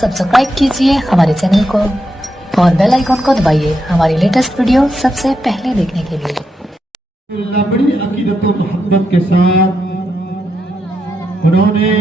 Subscribe कीजिए हमारे channel को और बेल आइकन को दबाइए हमारी लेटेस्ट वीडियो सबसे पहले देखने के लिए। बड़ी अकीदत और मोहब्बत के साथ उन्होंने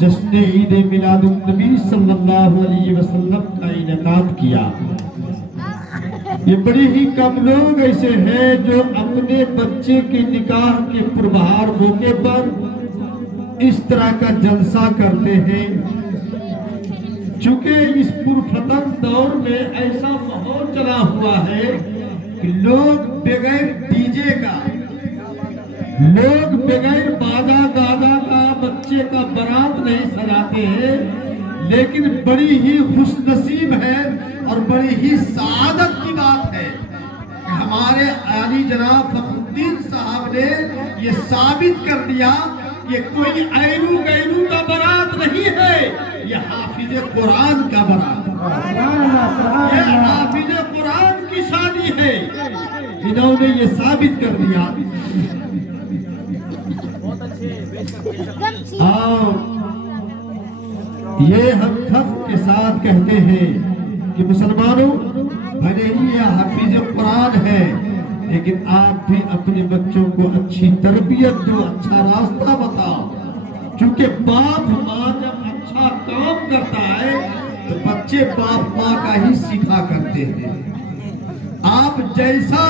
जश्न ईद मिलादुन नबी सल्लल्लाहु अलैहि वसल्लम का इनेकाद किया। ये बड़े ही कम लोग ऐसे हैं जो अपने बच्चे के निकाह के पुरबहार मौके पर इस तरह का जलसा करते हैं। चूंकि इस पुरफतन दौर में ऐसा माहौल चला हुआ है कि लोग बगैर डीजे का, लोग बगैर बाजा गाजा का बच्चे का बारात नहीं सजाते हैं। लेकिन बड़ी ही खुशनसीब है और बड़ी ही सादत की बात है कि हमारे आली जनाब फखरुद्दीन साहब ने ये साबित कर दिया ये कोई ऐनू गैनू का बारात नहीं है, ये हाफिज कुरान का बारात है, ये हाफिज कुरान की शादी है। इन्होंने ये साबित कर दिया। ये हम फख्र के साथ कहते हैं कि मुसलमानों, भले ही ये हाफिज कुरान है लेकिन आप भी अपने बच्चों को अच्छी तरबियत दो, अच्छा रास्ता बताओ। क्योंकि बाप माँ जब अच्छा काम करता है तो बच्चे बाप माँ का ही सीखा करते हैं। आप जैसा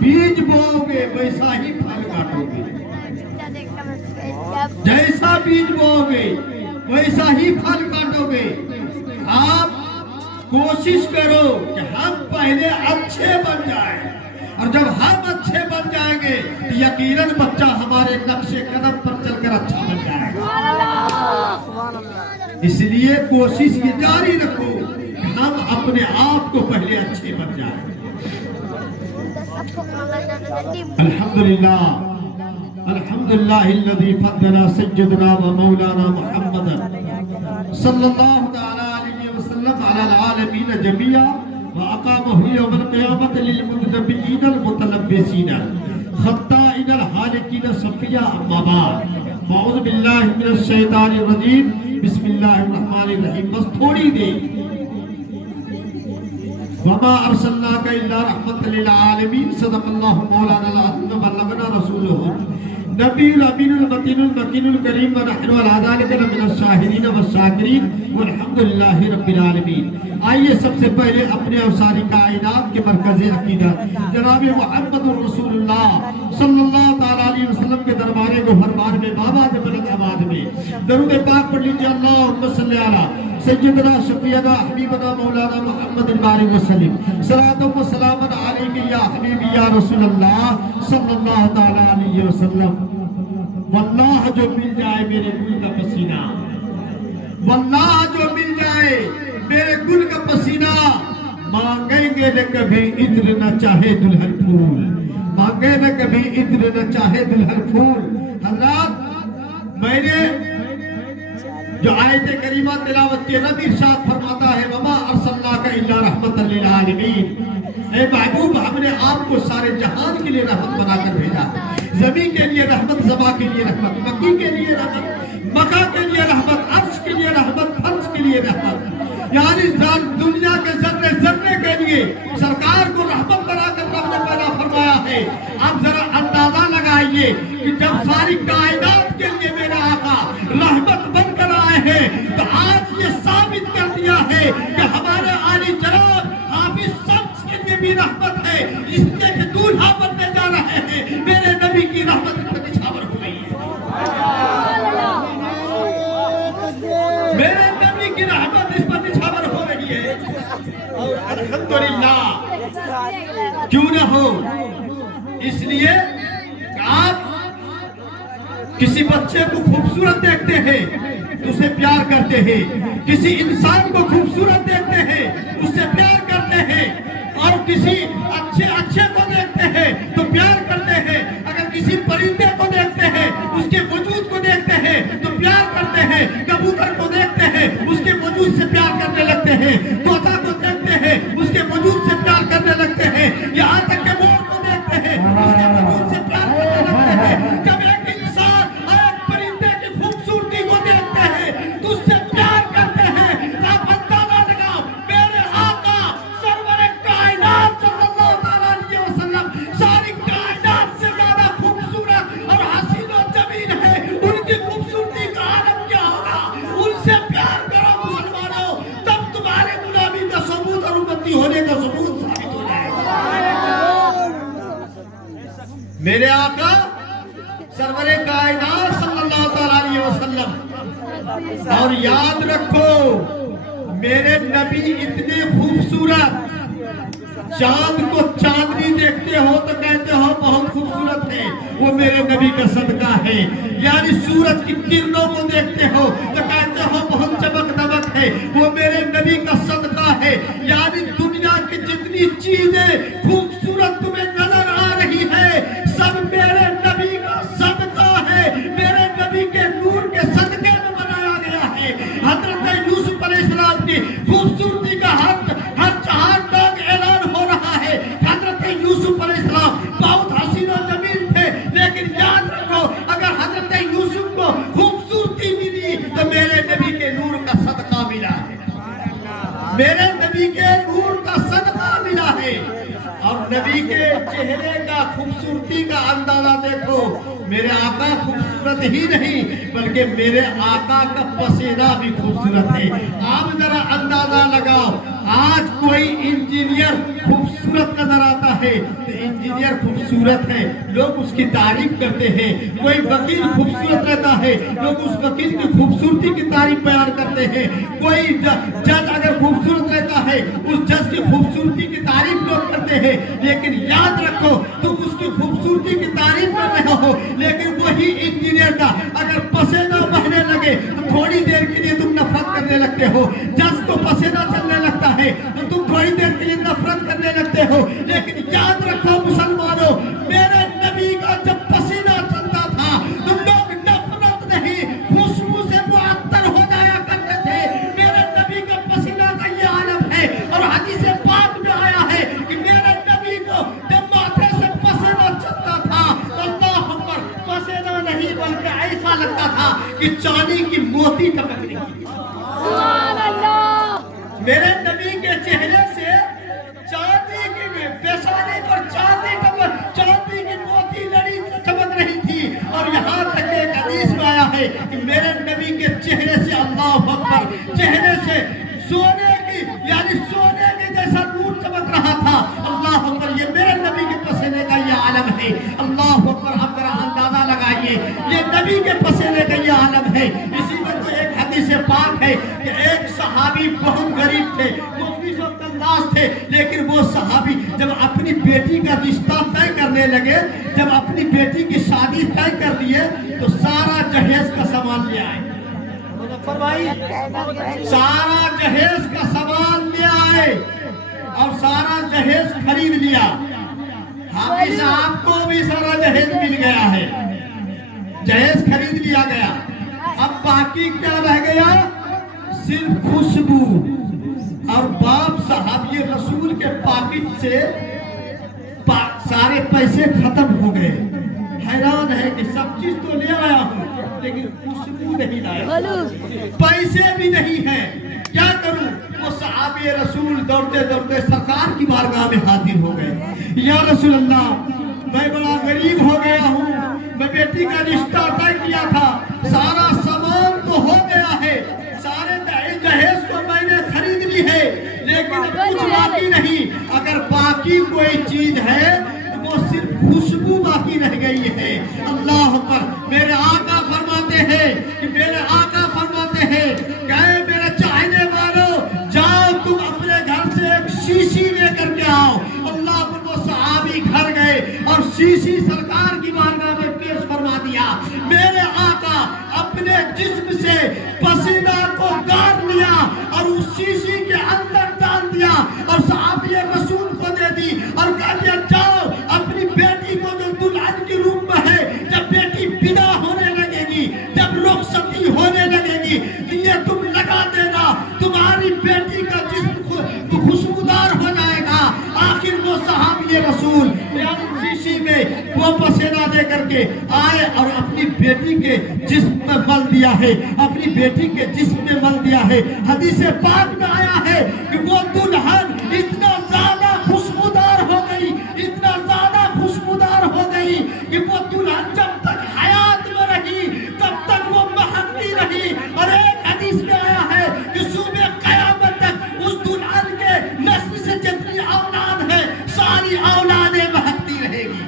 बीज बोओगे वैसा ही फल काटोगे, जैसा बीज बोओगे वैसा ही फल काटोगे। आप कोशिश करो कि हम पहले अच्छे बन जाएं, और जब हम अच्छे बन जाएंगे तो यकीनन बच्चा हमारे नक्शे कदम पर चलकर अच्छा बन जाएगा। इसलिए कोशिश ये जारी रखो कि हम अपने आप को पहले अच्छे बन जाएं। अल्हम्दुलिल्लाह अल्हम्दुलिल्लाहिल्लज़ी फद्दला सय्यदना व मौलाना मुहम्मदन सल्लल्लाहु तआला अलैहि वसल्लम अला आलमीन जमीआ व अक़ामहु यौमल क़ियामत लिल मुतनब्बिईन अल मुतलब्बिसीन खत्ताइन अल हालिकीन सफिया अम्मा बाद अऊज़ु बिल्लाहि मिनश शैतानिर रजीम बिस्मिल्लाहिर रहमानिर रहीम। बस थोड़ी देर। वमा अरसलनाका इल्ला रहमतल लिल आलमीन सदक़ल्लाहु मौलाना अल अज़ीम व बल्लगना रसूलुहु नबील अमीनुल मतीनुल मकीनुल करीम व नहनु अला ज़ालिका मिनश शाहिदीन व शाकिरीन वल्हम्दुलिल्लाहि रब्बिल आलमीन। आइए सबसे पहले अपने और सारी कायनात के मरकज़े अकीदत जनाब मुहम्मदुर रसूलुल्लाह सल्लल्लाहु तआला अलैहि वसल्लम के दरबारे को हर बार में बाबा बुलंद आवाज में दरूद पाक पढ़ लीजिए। अल्लाहुम्मा सल्ली अला सय्यदना शफीअना हबीबना मौलाना मुहम्मदिन बारिक वसल्लम सलातो व सलामन अलैका या हबीबी या रसूलल्लाह सल्लल्लाहु तआला अलैहि वसल्लम। वल्लाह जो मिल जाए मेरे गुल का पसीना, वल्लाह जो मिल जाए मेरे गुल का पसीना, मांगेंगे न कभी इत्र न चाहे दुल्हन फूल, मांगे न कभी इत्र न चाहे दुल्हन फूल। हज़रात, मैंने जो आयत करीमा तिलावत के रब इरशाद फरमाता है वमा अरसलनाका इल्ला रहमतल लिल आलमीन। ऐ महबूब, हमने आपको सारे जहान के लिए रहमत बनाकर भेजा। ज़मीन के लिए रहमत, ज़बा के लिए रहमत, मक्की के लिए रहमत, मक्का के लिए रहमत, अर्श के लिए रहमत, फर्श के लिए रहमत, यानी दुनिया के जर्रे जर्रे के लिए सरकार को रहमत बनाकर रब ने पैदा फरमाया है। आप जरा अंदाजा लगाइए कि जब सारी कायनात के लिए मेरा आका रहमत बनकर आए हैं तो आज ये साबित कर दिया है कि हमारे आली जनाब हाफिज शम्स के लिए भी रहमत है। इसलिए कि दूल्हा बनने जा रहे हैं, मेरे नबी की रहमत पर निछावर हो गई है, मेरे नबी की रहमत इस पर निछावर हो रही है। और अल्हम्दुलिल्लाह क्यों न हो। इसलिए आप किसी बच्चे को खूबसूरत देखते हैं तो उसे प्यार करते हैं, किसी इंसान को खूबसूरत देखते हैं उससे प्यार करते हैं, और किसी अच्छे को देखते हैं तो प्यार करते हैं। अगर किसी परिंदे को देखते हैं उसके वजूद को देखते हैं तो प्यार करते हैं, कबूतर को देखते हैं उसके वजूद से प्यार करने लगते हैं, तोता को देखते हैं उसके वजूद से प्यार करने लगते हैं, यहाँ तक के मोर को देखते हैं उसके वजूद से प्यार करने लगते हैं। जब एक इंसान और एक परिंदे की खूबसूरती को देखते हैं तो उससे प्यार करते हैं। میرے آقا سرور کائنات صلی اللہ تعالیٰ علیہ وسلم. اور یاد رکھو میرے نبی اتنے خوبصورت، چاند کو چاندنی دیکھتے ہو تو کہتے ہو بہت خوبصورت ہے، وہ میرے نبی کا صدقہ ہے. یعنی سورج کی کرنوں کو دیکھتے ہو تو کہتے ہو بہت چمک دمک ہے، وہ میرے نبی کا صدقہ ہے. یعنی دنیا کی جتنی چیزیں خوبصورت تمہیں نظر آ رہی ہے سب میرے نبی کا صدقہ ہے، میرے نبی کے نور کے صدقے میں بنایا گیا ہے. حضرت یوسف علیہ السلام کی خوبصورتی کا ہر چہار تک اعلان ہو رہا ہے. حضرت یوسف علیہ السلام بہت حسین و جمیل تھے، لیکن یاد رکھو اگر حضرت یوسف کو خوبصورتی ملی تو میرے نبی کے نور کا صدقہ ملا ہے، میرے نبی کے نور کا صدقہ ملا ہے. اور نبی کے چہرے کا خوبصورتی کا اندازہ دیکھو، میرے آقا خوبصورت ہی نہیں بلکہ میرے آقا کا پسینہ بھی خوبصورت ہے. آپ ذرا اندازہ لگاؤ، آج کوئی انجینئر خوبصورت نظر آتا ہے تو انجینئر خوبصورت ہے، لوگ اس کی تعریف کرتے ہیں. کوئی وکیل خوبصورت رہتا ہے، لوگ اس وکیل کی خوبصورتی کی تعریف بیان کرتے ہیں. کوئی جج اگر خوبصورت رہتا ہے اس جج کی خوبصورتی کی تعریف لوگ کرتے ہیں. لیکن یاد رکھو تم اس کی خوبصورتی کی تعریف کر رہے ہو، لیکن وہی انجینئر کا اگر پسینہ بہنے لگے تو تھوڑی دیر کے لیے تم نفرت کرنے لگتے ہو. جج کو پسینہ چلنے لگتا ہے تو تم تھوڑی دیر کے لیے نفرت کرنے لگتے ہو. لیکن یاد رکھو مسلمانوں، میرے نبی کا جب پسینہ چلتا تھا تم لوگ نفرت نہیں خوشبو سے معطر ہو جایا کرتے تھے. میرے نبی کا پسینہ کا یہ عالم ہے. اور حدیث پاک میں آیا ہے کہ میرے نبی کو جب ماتھے سے پسینہ چلتا تھا تو اللہ اکبر، پسینہ نہیں بلکہ ایسا لگتا تھا کہ چاندی کی موتی ٹپک رہی ہے. سبحان اللہ. میرے نبی کے چہرے سے چاندی کی پیشانی پر چاندی کی موتی لڑی چمک رہی تھی. اور یہاں تک ایک حدیث میں آیا ہے کہ میرے نبی کے چہرے سے اللہ اکبر، چہرے سے سونے کی یعنی سونے کے جیسا نور چمک رہا تھا. اللہ اکبر، یہ میرے نبی کے پسینے کا یہ عالم ہے. اللہ اکبر، اب ذرا اندازہ لگائیے یہ نبی کے پسینے کا یہ عالم ہے. اسی میں تو ایک حدیث پاک ہے کہ ایک صحابی بہت غریب تھے، مفلس و قناص تھے، لیکن وہ صحابی جب اپنی بیٹی کا رشتہ طے کرنے لگے، جب اپنی بیٹی کی شادی طے کر لیے تو سارا جہیز کا سامان لے آئے. سارا جہیز کا سامان لے آئے اور سارا جہیز خرید لیا. حافظ صاحب کو بھی سارا جہیز مل گیا ہے، جہیز خرید لیا گیا. اب باقی کیا رہ گیا؟ صرف خوشبو. اور باپ صحابی رسول کے پاکٹ سے سارے پیسے ختم ہو گئے. حیران ہے کہ سب چیز تو لے آیا ہوں لیکن خوشبو نہیں لایا، پیسے بھی نہیں ہیں، کیا کروں؟ وہ صحابی رسول دوڑتے دوڑتے سرکار کی بارگاہ میں حاضر ہو گئے. یا رسول اللہ، میں بڑا غریب ہو گیا ہوں، میں بیٹی کا رشتہ طے کیا تھا، سارا سامان تو ہو گیا ہے، سارے جہیز کو میں نے خرید لی ہے، لیکن کچھ باقی نہیں. اگر باقی کوئی چیز ہے تو وہ صرف خوشبو باقی رہ گئی ہے. اللہ اکبر. میرے آقا فرماتے ہیں کہ میرے آقا فرماتے ہیں کہ اے میرے چاہنے والوں، جاؤ تم اپنے گھر سے ایک شیشی لے کر کے آؤ. اللہ اکبر. وہ صحابی گھر گئے اور شیشی سرکار کی بارگاہ میں پیش فرما دیا. میرے آقا اپنے جسم سے پسینہ کو گار لیا اور اس شیشی کے اندر ڈال دیا اور صحابی رسول کو دے دی اور کہا دیا جاؤ اپنی بیٹی کو جو دلہن کی روم میں ہے، جب بیٹی ودا ہونے لگے گی، جب رخصتی ہونے لگے گی تو یہ تم لگا دینا، تمہاری بیٹی کا جسم خوشبودار ہو جائے گا. آخر وہ صحابی رسول شیشی میں وہ پسینہ دے کر کے آئے اور اپنی بیٹی کے جسم میں مل دیا ہے، اپنی بیٹی کے جسم میں مل دیا ہے. حدیث پاک میں آیا ہے کہ وہ دلہن اتنا زیادہ خوشبودار ہو گئی، اتنا زیادہ خوشبودار ہو گئی کہ وہ دلہن جب تک حیات میں رہی تب تک وہ مہکتی رہی. اور ایک حدیث میں آیا ہے کہ صبح قیامت تک اس دلہن کے نسل سے جتنی اولاد ہے ساری اولادیں مہکتی رہے گی.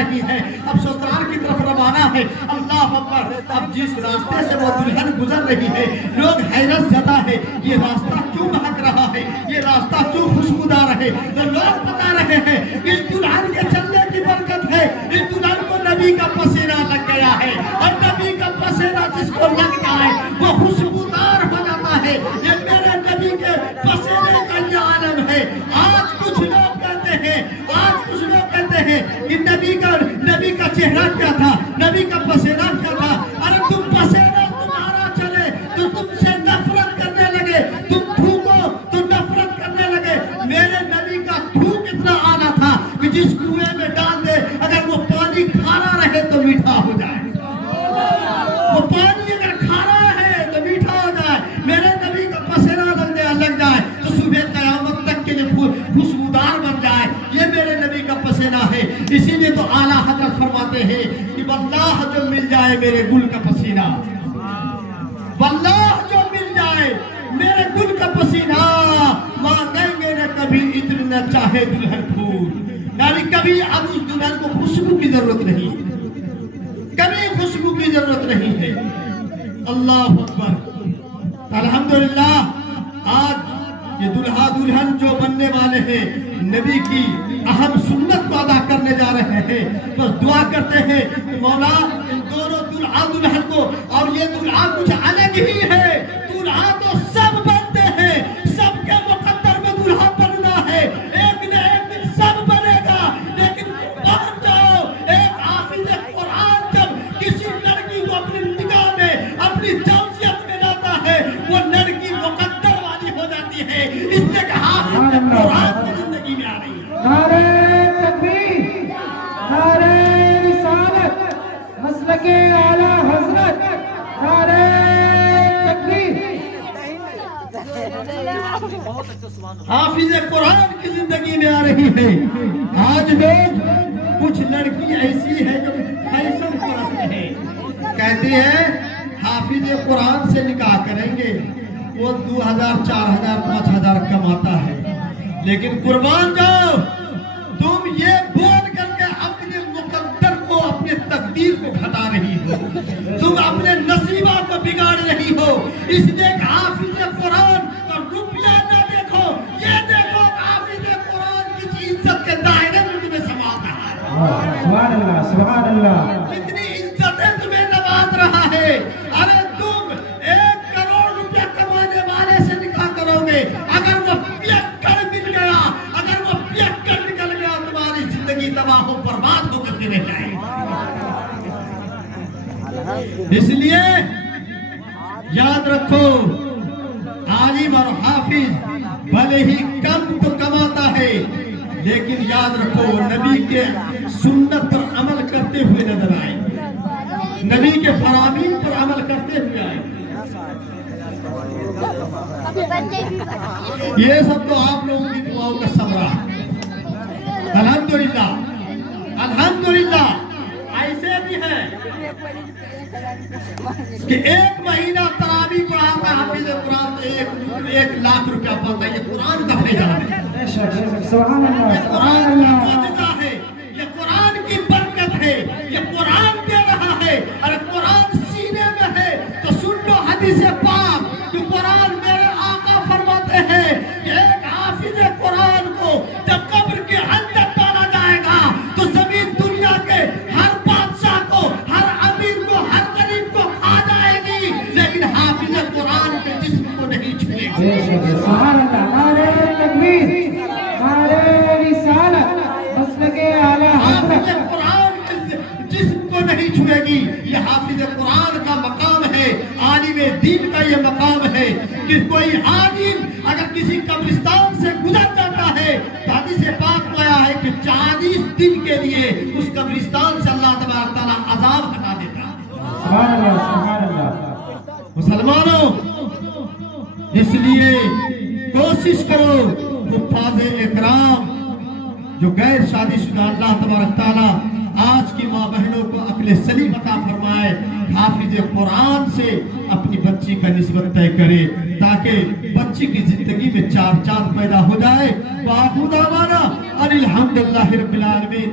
रही है, अब ससुराल की तरफ रवाना है। अल्लाह अकबर। अब जिस रास्ते से वो दुल्हन गुजर रही है, लोग हैरत ज़दा है, ये रास्ता क्यों महक रहा है, ये रास्ता क्यों खुशबूदार है। तो लोग बता रहे हैं इस दुल्हन के चलने की बरकत है, इस दुल्हन को नबी का पसीना लग गया है, और नबी का पसीना जिसको लग जाए वो खुशबूदार हो जाता है। ये मेरे नबी के पसीने का ये आलम है। आज कुछ लोग कहते हैं कि नबी का चेहरा क्या था, नबी का पसीना क्या था। अरे तुम पसीना तुम्हारा चले तो तुमसे नफरत करने लगे, तुम थूको तो नफरत करने लगे। मेरे नबी का थूक इतना आला था कि जिस कुएं में डाल दे, अगर वो पानी खारा रहे तो मीठा हो जाए, वो पानी अगर खारा है तो मीठा हो जाए। मेरे नबी का पसीना लग जाए तो सुबह कयामत तक के लिए खुशबूदार बन जाए। ये मेरे नबी का पसीना है। इसीलिए तो आला हजरत फरमाते हैं कि वल्लाह जो मिल जाए मेरे गुल का पसीना, वल्लाह जो मिल जाए मेरे गुल का पसीना, मांगेंगे न कभी इत्र न चाहे दुल्हन फूल। यानी कभी अब उस दुल्हन को खुशबू की जरूरत नहीं, कभी खुशबू की जरूरत नहीं है। अल्लाह अकबर। अल्हम्दुलिल्लाह। आज ये दुल्हा दुल्हन जो बनने वाले हैं, नबी की अहम सुन्नत को अदा करने जा रहे हैं। बस दुआ करते हैं कि मौला इन दोनों दुल्हा दुल्हन को, और ये दुल्हा कुछ अलग ही है, दुल्हा तो सब बनते हैं, सबके मुकद्दर में दुल्हा बनना है, एक न एक दिन सब बनेगा। लेकिन पहुंच जाओ, एक हाफिज कुरान जब किसी लड़की को अपनी निगाह में, अपनी जौजियत में लाता है, वो लड़की मुकद्दर वाली हो जाती है। इसलिए कहा कुरान की जिंदगी में आ रही है। नारे तकबीर, नारे रिसालत, मसलके आला हजरत, नारे तकबीर। हाफिज कुरान की जिंदगी में आ रही है। आज लोग, कुछ लड़की ऐसी है जो फैशन परस्त है, कहती है हाफिज कुरान से निकाह करेंगे, वो 2000, 4000, 5000 कमाता है। लेकिन कुर्बान जाओ, तुम ये बोल करके अपने मुकद्दर को, अपने तकदीर को घटा रही हो, तुम अपने नसीबा को बिगाड़ रही हो। इसलिए हाफिज कुरान का रुपया न देखो, ये देखो हाफिज कुरान की इज्जत के दायरे में तुम्हें समा रहा है। सुभान अल्लाह, सुभान अल्लाह। कितनी इज्जतें तुम्हें नवाज रहा है। अरे तुम 1 करोड़ रुपया कमाने वाले से निकाह करोगे, अगर वो पियक्कड़ मिल गया, अगर वो पियक्कड़ निकल गया, तुम्हारी जिंदगी तबाह हो बर्बाद होकर के रह जाएगी। इसलिए याद रखो, आलिम और हाफिज भले ही कम तो कमाता है, लेकिन याद रखो नबी के सुन्नत पर अमल करते हुए नजर आए, नबी के फरामीन पर अमल करते हुए आए। ये सब तो आप लोगों की दुआओं का समरा है। अल्हम्दुलिल्लाह, अल्हम्दुलिल्लाह। ऐसे भी है कि 1 महीना तरावी पढ़ाता हाफिज कुरान, 1 लाख रुपया पाता है। ये कुरान का फैजान है, सुभान अल्लाह, ये कुरान की मुआजिजा है, ये कुरान की बरकत है, ये कुरान दे रहा है। अरे कुरान सीने में है तो सुन लो हदीस पाक, कि कुरान मेरे आका फरमाते हैं कि एक हाफिज कुरान को जब कब्र के अंदर डाला जाएगा तो जमीन दुनिया के हर बादशाह को, हर अमीर को, हर गरीब को खा जाएगी, लेकिन हाफिज कुरान के जिस्म को नहीं छुएगी। सुभान अल्लाह। नारे तकबीर, नारे रिसालत, मसलके आला हाफिज हजरत। कुरान के जिस्म को नहीं छुएगी। ये हाफिज कुरान का मकाम है, आलिम दीन का ये मकाम है कि कोई आलिम अगर किसी कब्रिस्तान से गुजर जाता है तो हदीस पाक में आया है कि 40 दिन के लिए उस कब्रिस्तान से अल्लाह तबारक तआला अजाब हटा देता है। सुभान अल्लाह, सुभान अल्लाह। मुसलमानों, इसलिए कोशिश करो हुफ्फाज़ इकराम जो गैर शादीशुदा, अल्लाह तबारक तआला आज की माँ बहनों को अक्ल सलीम अता फरमाए, हाफिज कुरान से अपनी बच्ची का निस्बत तय करे ताकि बच्ची की जिंदगी में 4 चांद पैदा हो जाए। बाखुदा माना अनिल हम्दुलिल्लाहि रब्बिल आलमीन।